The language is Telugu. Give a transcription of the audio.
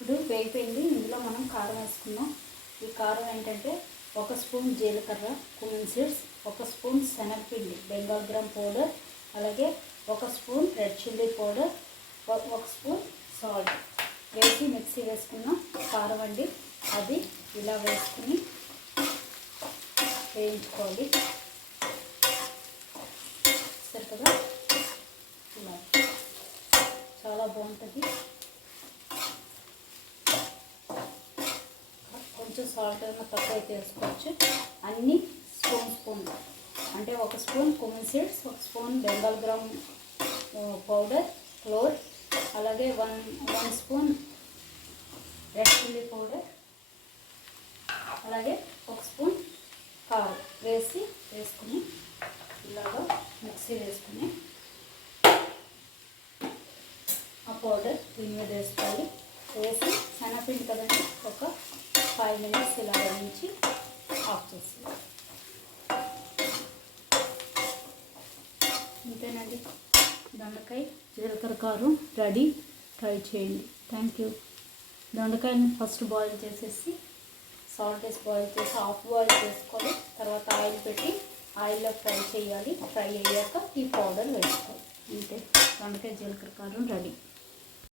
ఇప్పుడు వేగిపోయింది. ఇందులో మనం కారం వేసుకుందాం. ఈ కారం ఏంటంటే ఒక స్పూన్ జీలకర్ర కుమిన్ సీడ్స్ ఒక స్పూన్ శనగపిండి బెంగాల్ గ్రామ్ పౌడర్ అలాగే ఒక స్పూన్ రెడ్ చిల్లీ పౌడర్ ఒక ఒక స్పూన్ సాల్ట్. వేసి మిక్సీ వేసుకున్న కారం అండి. అది ఇలా వేసుకుని వేయించుకోవాలి. సరే కదా ఇలా. చాలా బాగుంటుంది. కొంచెం సాల్ట్ అయినా తక్కువ అయితే వేసుకోవచ్చు. అన్నీ స్పూన్ స్పూన్. అంటే ఒక స్పూన్ కుమిన్ సీడ్స్ ఒక spoon Bengal gram powder flour అలాగే one one spoon red chilli powder. అలాగే ఒక స్పూన్ కారం వేసి వేసుకుని ఇలాగా మిక్సీ వేసుకుని ఆ పౌడర్ దీని మీద వేసుకోవాలి. వేసి శనగపిండి కదండి ఒక ఫైవ్ మినిట్స్ ఇలా వేయించి ఆఫ్ చేస్తాం అంతేనండి దొండకాయ జీలకర్ర కారం రెడీ. ట్రై చేయండి. థ్యాంక్ యూ దొండకాయని ఫస్ట్ బాయిల్ చేసేసి సాల్ట్ వేసి బాయిల్ చేసి హాఫ్ బాయిల్ చేసుకొని తర్వాత ఆయిల్ పెట్టి ఆయిల్లో ఫ్రై చేయాలి. ఫ్రై అయ్యాక ఈ పౌడర్ వేసుకోవాలి. అంతే. దొండకాయ జీలకర్ర కారం రెడీ.